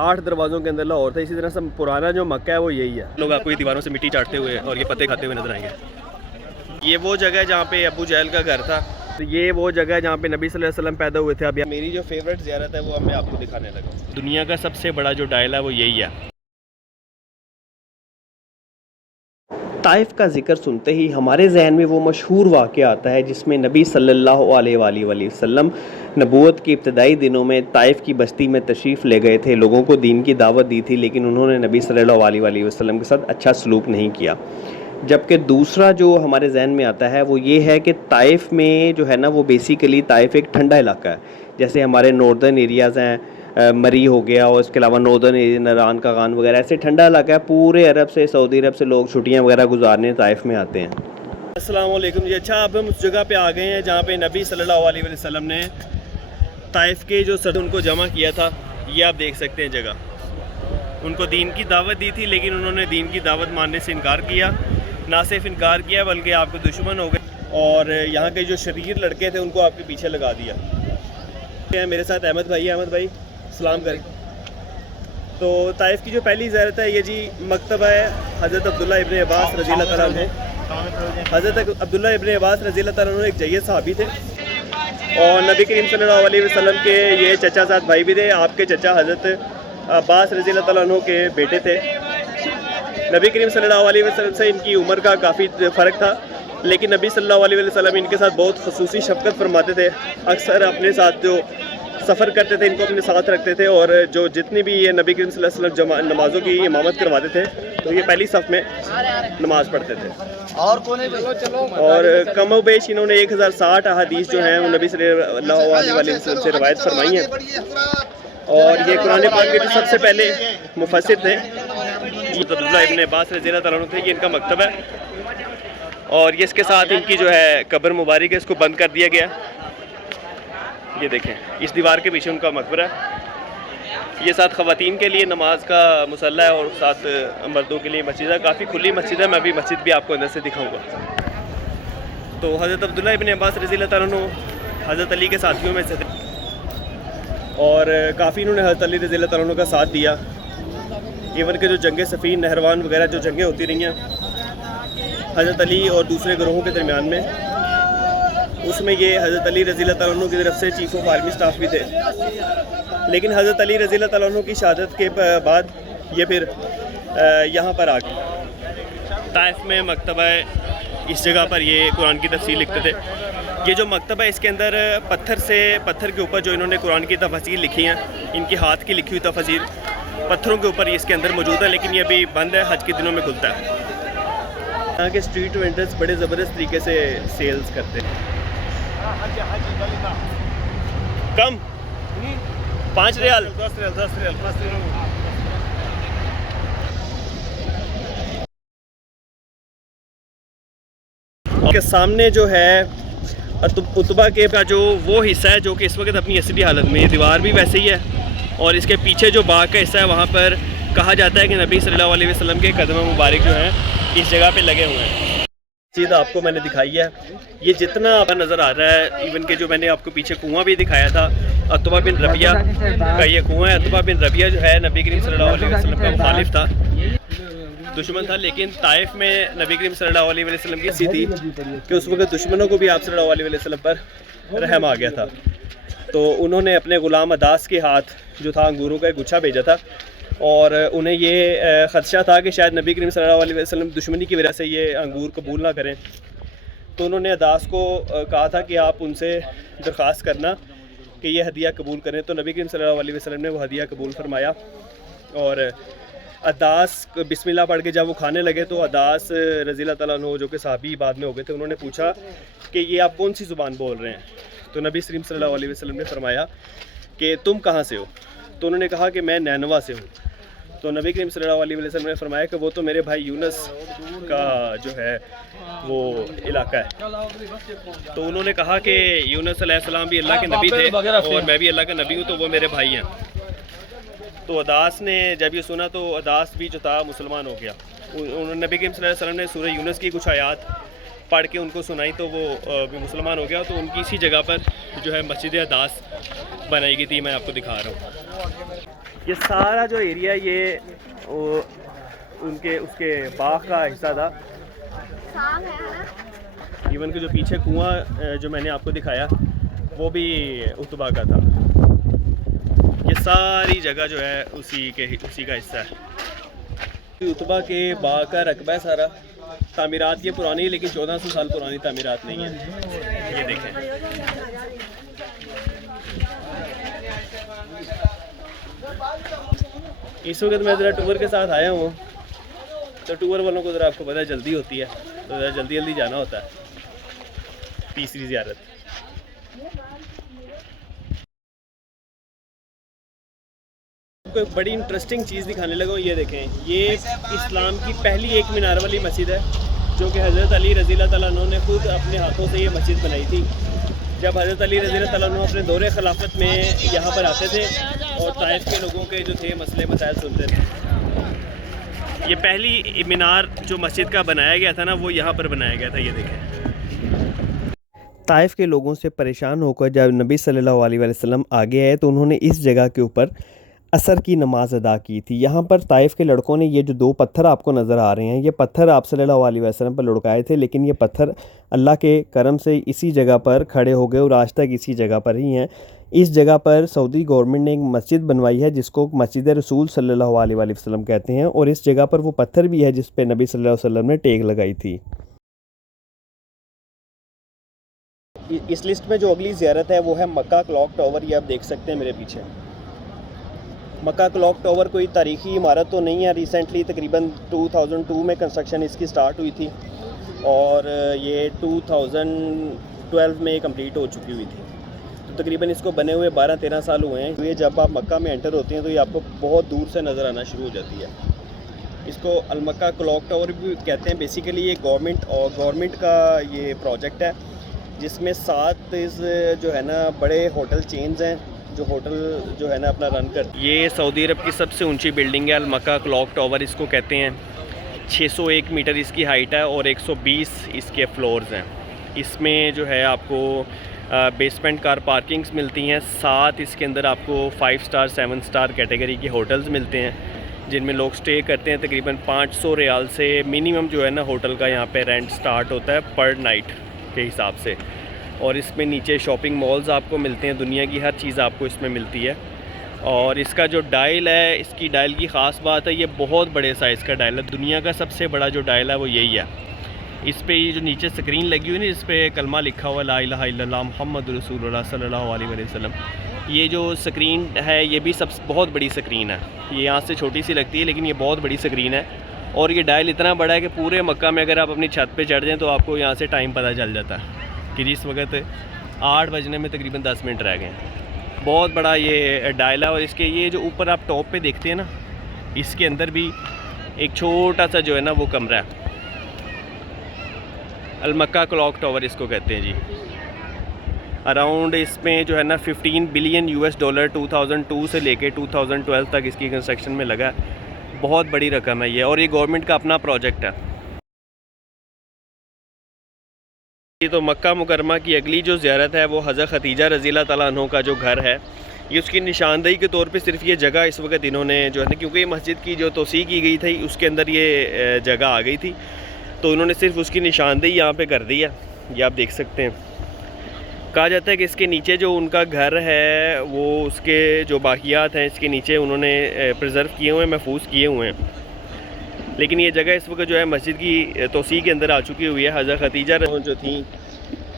8 दरवाज़ों के अंदर लाहौर था। इसी तरह से पुराना जो मक्का है वो यही है। लोग आपको ये दीवारों से मिट्टी चाटते हुए और ये पत्ते खाते हुए नजर आएंगे। ये वो जगह है जहाँ पे अबू जहल का घर था। ये वो जगह है जहाँ पे नबी सल्लल्लाहु अलैहि वसल्लम पैदा हुए थे। अब मेरी जो फेवरेट ज़ियारत है वो अब मैं आपको दिखाने लगा। दुनिया का सबसे बड़ा जो डायल है वो यही है। ताइफ का जिक्र सुनते ही हमारे जहन में वो मशहूर वाक़या आता है जिसमें नबी सल्लल्लाहु अलैहि वसल्लम नबूवत के इब्तदाई दिनों में ताइफ की बस्ती में तशरीफ़ ले गए थे, लोगों को दीन की दावत दी थी, लेकिन उन्होंने नबी सल्लल्लाहु अलैहि वसल्लम के साथ अच्छा सलूक नहीं किया। जबकि दूसरा जो हमारे जहन में आता है वो ये है कि ताइफ में जो है ना वो बेसिकली ताइफ एक ठंडा इलाका है। जैसे हमारे नॉर्दर्न एरियाज़ हैं, मरी हो गया और इसके अलावा नॉर्दर्न एरिया नरान का गान वगैरह, ऐसे ठंडा इलाका है। पूरे अरब से, सऊदी अरब से लोग छुट्टियां वगैरह गुजारने ताइफ में आते हैं। अस्सलाम वालेकुम जी। अच्छा, अब हम उस जगह पे आ गए हैं जहाँ पे नबी सल्लल्लाहु अलैहि वसल्लम ने ताइफ के जो सदर उनको जमा किया था। ये आप देख सकते हैं जगह। उनको दीन की दावत दी थी लेकिन उन्होंने दीन की दावत मानने से इनकार किया। ना सिर्फ इनकार किया बल्कि आपके दुश्मन हो गए और यहाँ के जो शरीर लड़के थे उनको आपके पीछे लगा दिया। मेरे साथ अहमद भाई है। अहमद भाई सलाम करें। तो ताइफ की जो पहली ज़ियारत है ये जी मकतबा है हज़रत अब्दुल्ला इब्न अब्बास रज़ी अल्लाह तआला अन्हु। हज़रत अब्दुल्ला इब्न अब्बास रज़ी अल्लाह तआला अन्हु एक जय्यद सहाबी थे और नबी करीम सल्लल्लाहु अलैहि वसल्लम के ये चचा साथ भाई भी थे। आपके चचा हज़रत अब्बास रज़ी अल्लाह तआला अन्हु के बेटे थे। नबी करीम सल्लल्लाहु अलैहि वसल्लम से इनकी उम्र का काफ़ी फ़र्क था, लेकिन नबी सल्लल्लाहु अलैहि वसल्लम इनके साथ बहुत ख़ुसूसी शफ़क़त फरमाते थे। अक्सर अपने साथ जो सफ़र करते थे इनको अपने साथ रखते थे और जो जितनी भी ये नबी करीम सल्लल्लाहु अलैहि वसल्लम नमाज़ों की इमामत करवाते थे तो ये पहली सफ़ में नमाज़ पढ़ते थे। और कम बेश इन्होंने 1060 अहादीस जो हैं वो नबी सल्लल्लाहु अलैहि वसल्लम से रवायत फरमाई हैं। और ये कुरान पाक के जो सबसे पहले मुफस्सिर थे अब्दुल्ला इब्न अब्बास रज़ी अल्लाह तआला अन्हु थे। ये इनका मकतब है और ये इसके साथ इनकी जो है कब्र मुबारक है, इसको बंद कर दिया गया। ये देखें, इस दीवार के पीछे उनका मकबरा है। ये साथ ख़वातीन के लिए नमाज का मुसल्ला है और साथ मर्दों के लिए मस्जिद है। काफ़ी खुली मस्जिद है। मैं अभी मस्जिद भी आपको अंदर से दिखाऊंगा। तो हज़रत अब्दुल्ला इब्न अब्बास रज़ी अल्लाह तआला अन्हु हज़रत अली के साथियों में से थे और काफ़ी इन्होंने हज़रत अली रज़ी अल्लाह तआला अन्हु का साथ दिया। इवन के जो जंग सफ़ीन, नहरवान वगैरह जो जंगें होती रही हैं हज़रत अली और दूसरे ग्रोहों के दरमियान में, उसमें ये हज़रत अली रज़ी अल्लाह तआला अन्हु की तरफ से चीफ़ ऑफ आर्मी स्टाफ भी थे। लेकिन हज़रत अली रज़ी अल्लाह तआला अन्हु की शहादत के बाद ये फिर यहाँ पर आ गए। ताइफ में मकतबा है, इस जगह पर ये कुरान की तफसीर लिखते थे। ये जो मकतबा है इसके अंदर पत्थर के ऊपर जो इन्होंने कुरान की तफसीर लिखी हैं, इनके हाथ की लिखी हुई तफसीर पत्थरों के ऊपर इसके अंदर मौजूद है, लेकिन ये अभी बंद है, हज के दिनों में खुलता है। यहाँ के स्ट्रीट वेंडर्स बड़े ज़बरदस्त तरीके से सेल्स करते हैं। कम 5 रियाल 10 रियाल। के सामने जो है उतबा के का जो वो हिस्सा है जो कि इस वक्त अपनी असली हालत में, ये दीवार भी वैसे ही है और इसके पीछे जो बाग का हिस्सा है वहाँ पर कहा जाता है कि नबी सल्लल्लाहु अलैहि वसल्लम के कदम मुबारक जो हैं इस जगह पे लगे हुए हैं। चीज़ आपको मैंने दिखाई है। ये जितना आपको नज़र आ रहा है, इवन के जो मैंने आपको पीछे कुआं भी दिखाया था, अतबा बिन रबिया का ये कुआं है। अतबा बिन रबिया जो है नबी करीम सल्लल्लाहु अलैहि वसल्लम का मुखालिफ था, दुश्मन था, लेकिन ताइफ में नबी करीम सल्लल्लाहु अलैहि वसल्लम की ऐसी थी कि उस वक्त दुश्मनों को भी आप सल्लल्लाहु अलैहि वसल्लम पर रहम आ गया था। तो उन्होंने अपने ग़ुलाम अदास के हाथ जो था अंगूरों का एक गुच्छा भेजा था और उन्हें ये ख़दशा था कि शायद नबी करीम सल्लल्लाहु अलैहि वसल्लम दुश्मनी की वजह से ये अंगूर कबूल ना करें। तो उन्होंने अदास को कहा था कि आप उनसे दरख्वास्त करना कि ये हदिया कबूल करें। तो नबी करीम सल्लल्लाहु अलैहि वसल्लम ने वो हदिया कबूल फरमाया और अदास बिस्मिल्लाह पढ़ के जब वो खाने लगे तो अदास रज़ी अल्लाह तआला अन्हु जो कि सहाबी बाद में हो गए थे, उन्होंने पूछा कि ये आप कौन सी ज़ुबान बोल रहे हैं। तो नबी करीम सल्लल्लाहु अलैहि वसल्लम ने फरमाया कि तुम कहाँ से हो। तो उन्होंने कहा कि मैं नैनवा से हूँ। तो नबी करीम सल्लल्लाहु अलैहि वसल्लम ने फरमाया कि वो तो मेरे भाई यूनुस का जो है वो इलाका है। तो उन्होंने कहा कि यूनुस अलैहिस्सलाम भी अल्लाह के नबी थे और मैं भी अल्लाह का नबी हूँ, तो वो मेरे भाई हैं। तो अदास ने जब ये सुना तो अदास भी जो था मुसलमान हो गया। उन्होंने नबी करीम सल्लल्लाहु अलैहि वसल्लम ने सूरह यूनुस की कुछ आयात पढ़ के उनको सुनाई तो वो भी मुसलमान हो गया। तो उनकी इसी जगह पर जो है मस्जिद अदास बनाई गई थी, मैं आपको दिखा रहा हूँ। ये सारा जो एरिया ये उनके उसके बाग का हिस्सा था। इवन के जो पीछे कुआं जो मैंने आपको दिखाया वो भी उतबा का था। ये सारी जगह जो है उसी का हिस्सा है। उतबा के बाग का रकबा है सारा। तामीरात ये पुरानी है लेकिन 1400 साल पुरानी तामीरात नहीं है। ये देखें, इस वक्त मैं ज़रा टूर के साथ आया हूँ, तो टूर वालों को ज़रा आपको पता है जल्दी होती है, तो ज़रा जल्दी जल्दी जाना होता है। तीसरी ज़ियारत आपको एक बड़ी इंटरेस्टिंग चीज़ दिखाने लगा हूँ। ये देखें, ये इस्लाम की पहली एक मीनार वाली मस्जिद है जो कि हज़रत अली रज़ी अल्लाह तआला अन्हु ने खुद अपने हाथों से ये मस्जिद बनाई थी। जब हज़रत अली रज़ी अल्लाह तआला अन्हु अपने दौरे खिलाफत में यहाँ पर आते थे और ताइफ के लोगों के जो थे मसले मसाइल सुनते थे। ये पहली मीनार जो मस्जिद का बनाया गया था ना, वो यहाँ पर बनाया गया था। ये देखें, ताइफ के लोगों से परेशान होकर जब नबी सल्लल्लाहु अलैहि वसल्लम आगे आए तो उन्होंने इस जगह के ऊपर असर की नमाज़ अदा की थी। यहाँ पर ताइफ के लड़कों ने ये जो 2 पत्थर आपको नज़र आ रहे हैं, ये पत्थर आप सल्लल्लाहु अलैहि वसल्लम पर लुढ़काए थे, लेकिन ये पत्थर अल्लाह के करम से इसी जगह पर खड़े हो गए और आज तक इसी जगह पर ही हैं। इस जगह पर सऊदी गवर्नमेंट ने एक मस्जिद बनवाई है जिसको मस्जिद रसूल सल्लल्लाहु अलैहि वसल्लम कहते हैं, और इस जगह पर वो पत्थर भी है जिस पर नबी सल्लल्लाहु अलैहि वसल्लम ने टेक लगाई थी। इस लिस्ट में जो अगली ज़ियारत है वो है मक्का क्लॉक टावर। ये आप देख सकते हैं मेरे पीछे। मक्का क्लॉक टावर कोई तारीख़ी इमारत तो नहीं है, रिसेंटली तकरीबन 2002 में कंस्ट्रक्शन इसकी स्टार्ट हुई थी और ये 2012 में कंप्लीट हो चुकी हुई थी। तो तकरीबन इसको बने हुए 12-13 साल हुए हैं। ये जब आप मक्का में एंटर होते हैं तो ये आपको बहुत दूर से नज़र आना शुरू हो जाती है। इसको अलमक्का क्लॉक टावर भी कहते हैं। बेसिकली ये गवर्नमेंट का ये प्रोजेक्ट है जिसमें 7 जो है ना बड़े होटल चेन्स हैं जो होटल जो है ना अपना रन कर। ये सऊदी अरब की सबसे ऊंची बिल्डिंग है, अलमक्का क्लॉक टावर इसको कहते हैं। 601 मीटर इसकी हाइट है और 120 इसके फ्लोर्स हैं। इसमें जो है आपको बेसमेंट कार पार्किंग्स मिलती हैं। 7 इसके अंदर आपको 5 स्टार 7 स्टार कैटेगरी के होटल्स मिलते हैं जिनमें लोग स्टे करते हैं। तकरीबन 500 रियाल से मिनिमम जो है ना होटल का यहाँ पे रेंट स्टार्ट होता है पर नाइट के हिसाब से। और इसमें नीचे शॉपिंग मॉल्स आपको मिलते हैं, दुनिया की हर चीज़ आपको इसमें मिलती है। और इसका जो डायल है, इसकी डायल की ख़ास बात है ये बहुत बड़े साइज़ का डायल है। दुनिया का सबसे बड़ा जो डायल है वो यही है। इस पे ये जो नीचे स्क्रीन लगी हुई है ना, इस पर कलमा लिखा हुआ ला इलाहा इल्लल्लाह मुहम्मद रसूलुल्लाह सल्लल्लाहु अलैहि वसल्लम। ये जो स्क्रीन है ये भी बहुत बड़ी स्क्रीन है। ये यहाँ से छोटी सी लगती है लेकिन ये बहुत बड़ी स्क्रीन है। और ये डायल इतना बड़ा है कि पूरे मक्का में अगर आप अपनी छत पे चढ़ जाएँ तो आपको यहाँ से टाइम पता चल जाता है कि जिस वक्त 8 बजने में तकरीबन 10 मिनट रह गए। बहुत बड़ा ये डायल है। और इसके ये जो ऊपर आप टॉप पे देखते हैं ना, इसके अंदर भी एक छोटा सा जो है ना वो कमरा है। अलमक्का क्लॉक टावर इसको कहते हैं जी। अराउंड इसमें जो है ना 15 बिलियन $US 2002 से लेके 2012 तक इसकी कंस्ट्रक्शन में लगा। बहुत बड़ी रकम है ये, और ये गवर्नमेंट का अपना प्रोजेक्ट है। ये तो मक्का मुकरमा की अगली जो ज़ियारत है वो हज़रत खदीजा रज़ी अल्लाह तआला अन्हा का जो घर है, ये उसकी निशानदेही के तौर पे सिर्फ ये जगह इस वक्त इन्होंने जो है ना, क्योंकि मस्जिद की जो तोसी की गई थी उसके अंदर ये जगह आ गई थी, तो उन्होंने सिर्फ उसकी निशानदेही यहाँ पे कर दी है। ये आप देख सकते हैं। कहा जाता है कि इसके नीचे जो उनका घर है वो उसके जो बाकियात हैं इसके नीचे उन्होंने प्रिजर्व किए हुए हैं, महफूज किए हुए हैं। लेकिन ये जगह इस वक्त जो है मस्जिद की तोसी के अंदर आ चुकी हुई है। हज़रत खदीजा जो थी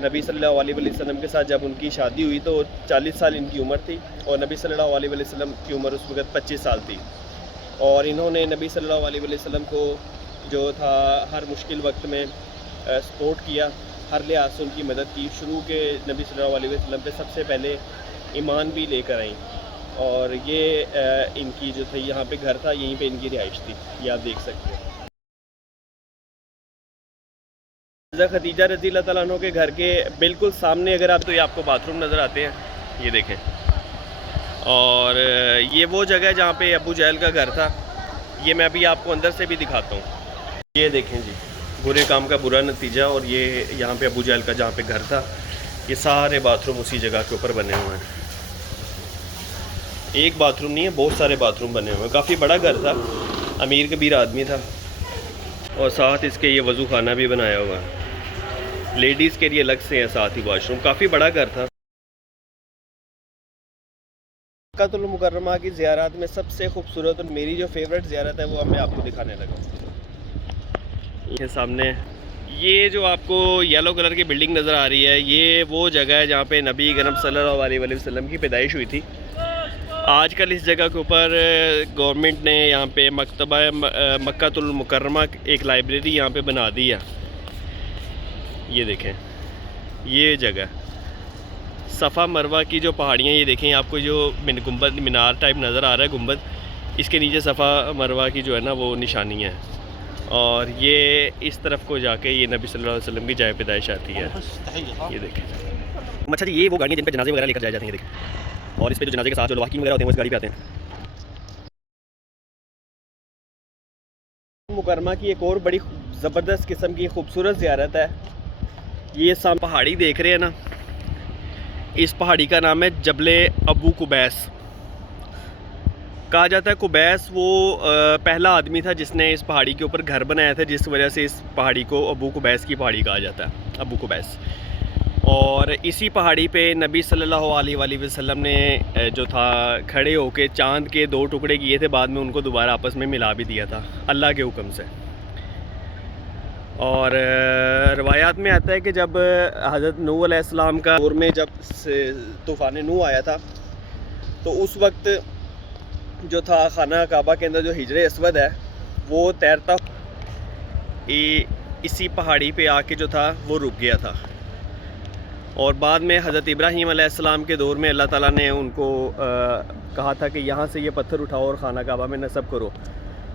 नबी सल्लल्लाहु अलैहि वसल्लम के साथ जब उनकी शादी हुई तो 40 साल इनकी उम्र थी और नबी सल्लल्लाहु अलैहि वसल्लम की उम्र उस वक्त 25 साल थी। और इन्होंने नबी सल्लल्लाहु अलैहि वसल्लम को जो था हर मुश्किल वक्त में सपोर्ट किया, हर लिहाज से उनकी मदद की। शुरू के नबी सल्लल्लाहु अलैहि वसल्लम पे सबसे पहले ईमान भी लेकर आई। और ये इनकी जो थी यहाँ पे घर था, यहीं पे इनकी रिहाइश थी। ये आप देख सकते हैं। हज़रत खदीजा रज़ी अल्लाह तआला अन्हा के घर के बिल्कुल सामने अगर आप तो ये आपको बाथरूम नज़र आते हैं, ये देखें। और ये वो जगह है जहाँ पे अबू जहल का घर था। ये मैं अभी आपको अंदर से भी दिखाता हूँ। ये देखें जी, बुरे काम का बुरा नतीजा। और ये यहाँ पे अबू जहल का जहाँ पे घर था, ये सारे बाथरूम उसी जगह के ऊपर बने हुए हैं। एक बाथरूम नहीं है, बहुत सारे बाथरूम बने हुए हैं। काफ़ी बड़ा घर था, अमीर कबीर आदमी था। और साथ इसके ये वज़ू खाना भी बनाया हुआ है, लेडीज़ के लिए अलग से है, साथ ही वॉशरूम। काफ़ी बड़ा घर था। मक्कातुल मुकर्रमा की ज़ियारत में सबसे खूबसूरत और मेरी जो फेवरेट ज़ियारत है वो मैं आपको दिखाने लगा। ये सामने ये जो आपको येलो कलर की बिल्डिंग नज़र आ रही है, ये वो जगह है जहाँ पे नबी करम सल्लल्लाहु अलैहि वसल्लम की पैदाइश हुई थी। आजकल इस जगह के ऊपर गवर्नमेंट ने यहाँ पे मकतबा मक्कातुल मुकर्रमा एक लाइब्रेरी यहाँ पे बना दी है। ये देखें, ये जगह सफ़ा मरवा की जो पहाड़ियाँ, ये देखें आपको जो गुंबद मीनार टाइप नज़र आ रहा है, गुंबद, इसके नीचे सफ़ा मरवा की जो है ना वो निशानी है। और ये इस तरफ को जाके ये नबी सल्लल्लाहु अलैहि वसल्लम की जाए पैदाइश आती है। ये देखें। अच्छा जी, ये वो गाड़ियाँ जिन पर जनाजे वगैरह लेकर जाए जाते हैं, ये देखें। और इस पर जो जनाजे के साथ जो लवाकिन वगैरह होते हैं वो इस गाड़ी पे आते हैं। मुकरमा की एक और बड़ी ज़बरदस्त किस्म की खूबसूरत ज़ियारत है। ये सामने पहाड़ी देख रहे हैं ना, इस पहाड़ी का नाम है जबले अबू कुबैस। कहा जाता है कुबैस वो पहला आदमी था जिसने इस पहाड़ी के ऊपर घर बनाया था, जिस वजह से इस पहाड़ी को अबू कुबैस की पहाड़ी कहा जाता है, अबू कुबैस। और इसी पहाड़ी पे नबी सल्लल्लाहु अलैहि वसल्लम ने जो था खड़े होके चांद के 2 टुकड़े किए थे, बाद में उनको दोबारा आपस में मिला भी दिया था अल्लाह के हुक्म से। और रवायात में आता है कि जब हज़रत नूह अलैहिस्सलाम का दौर में जब तूफ़ान नूह आया था, तो उस वक्त जो था खाना काबा के अंदर जो हिजरे अस्वद है वो तैरता इसी पहाड़ी पे आके जो था वो रुक गया था। और बाद में हज़रत इब्राहीम अलैहिस्सलाम के दौर में अल्लाह ताला ने उनको कहा था कि यहाँ से ये पत्थर उठाओ और खाना काबा में नस्ब करो।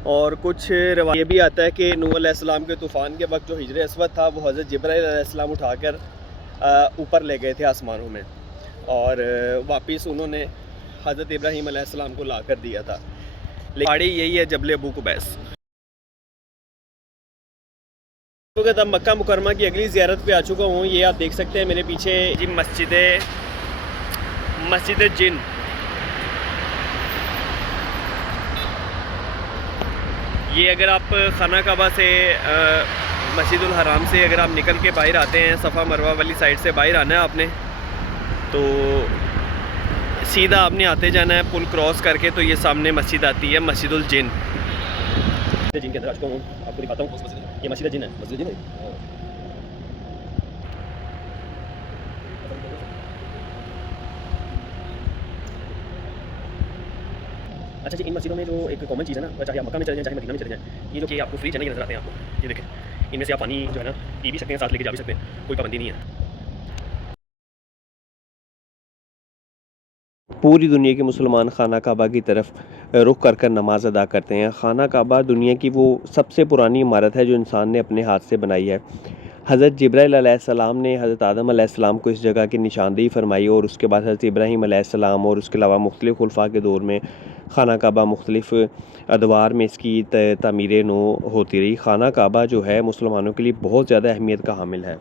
और कुछ रवायत ये भी आता है कि नूह अलैहिस्सलाम के तूफ़ान के वक्त जो हिजरे अस्वद था वो हज़रत जिब्राईल अलैहिस्सलाम उठाकर ऊपर ले गए थे आसमानों में, और वापस उन्होंने हज़रत इब्राहीम अलैहिस्सलाम को ला कर दिया था। पहाड़ी यही है जबल अबू कुबैस। तो अब मक्का मुकरमा की अगली ज़ियारत पे आ चुका हूँ। ये आप देख सकते हैं मेरे पीछे जी मस्जिद जिन। ये अगर आप खाना काबा से मस्जिदुल हराम से अगर आप निकल के बाहर आते हैं, सफ़ा मरवा वाली साइड से बाहर आना है आपने, तो सीधा आपने आते जाना है पुल क्रॉस करके, तो ये सामने मस्जिद आती है, मस्जिदुल जिन। जिन के अंदर आ चुका हूँ, आपको दिखाता हूँ। ये मस्जिद जिन है, मस्जिद जिन है। अच्छा जी, इन मस्जिदों में जो एक कॉमन चीज़ है ना, चाहे आप मक्का में चले जाएँ चाहे मदीना में चले जाएँ, ये जो कि आपको फ्री चने नज़र आते हैं आपको, ये देखें। इनमें से आप पानी जो है ना पी भी सकते हैं, साथ लेके जा भी सकते हैं, कोई पाबंदी नहीं है। पूरी दुनिया के मुसलमान खाना काबा की तरफ रुख कर नमाज़ अदा करते हैं। खाना काबा दुनिया की वो सबसे पुरानी इमारत है जो इंसान ने अपने हाथ से बनाई है। हज़रत जिब्राईल अलैहिस्सलाम ने हज़रत आदम अलैहिस्सलाम को इस जगह की निशानदेही फरमाई, और उसके बाद हज़रत इब्राहीम अलैहिस्सलाम और उसके अलावा मुख्तलिफ़ खुलफ़ा के दौर में खाना काबा मुख्तलिफ़ अदवार में इसकी तामीर नो होती रही। खाना काबा जो है मुसलमानों के लिए बहुत ज़्यादा अहमियत का हामिल है।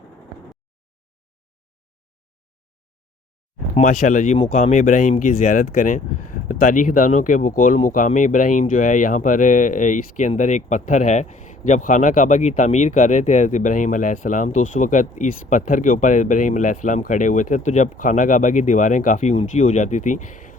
माशाल्लाह जी, मुकाम इब्राहीम की ज़ियारत करें। तारीख़ दानों के बकौल मुकाम इब्राहीम जो है यहाँ पर इसके अंदर एक पत्थर है। जब खाना काबा की तामीर कर रहे थे हज़रत इब्राहीम अलैहिस्सलाम, तो उस वक़्त इस पत्थर के ऊपर इब्राहीम अलैहिस्सलाम खड़े हुए थे। तो जब खाना काबा की दीवारें काफ़ी ऊंची हो जाती थी,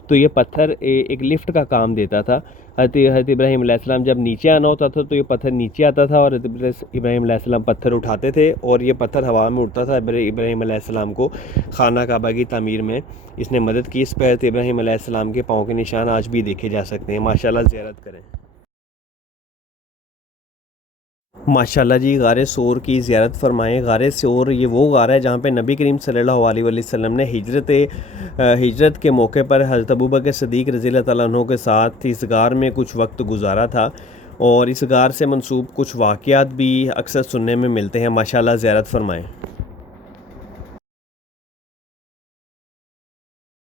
तो ये पत्थर एक लिफ्ट का काम देता था। हज़रत इब्राहीम अलैहिस्सलाम जब नीचे आना होता था तो ये पत्थर नीचे आता था, और इब्राहीम अलैहिस्सलाम पत्थर उठाते थे और ये पत्थर हवा में उड़ता था। इब्राहीम अलैहिस्सलाम को खाना काबा की तामीर में इसने मदद की। इस पर हज़रत इब्राहीम अलैहिस्सलाम के पाँव के निशान आज भी देखे जा सकते हैं। माशाल्लाह, ज़ियारत करें। माशाल्लाह जी, गारे सोर की ज़ियारत फरमाएँ। गारे सोर ये वो गार है जहाँ पे नबी करीम सल्लल्लाहु अलैहि वसल्लम ने हिजरत के मौके पर हज़रत अबू बकर सिद्दीक़ रज़ियल्लाहु तआला अन्हु के साथ इस गार में कुछ वक्त गुजारा था, और इस गार से मंसूब कुछ वाक़यात भी अक्सर सुनने में मिलते हैं। माशाल्लाह, ज़ियारत फरमाएँ।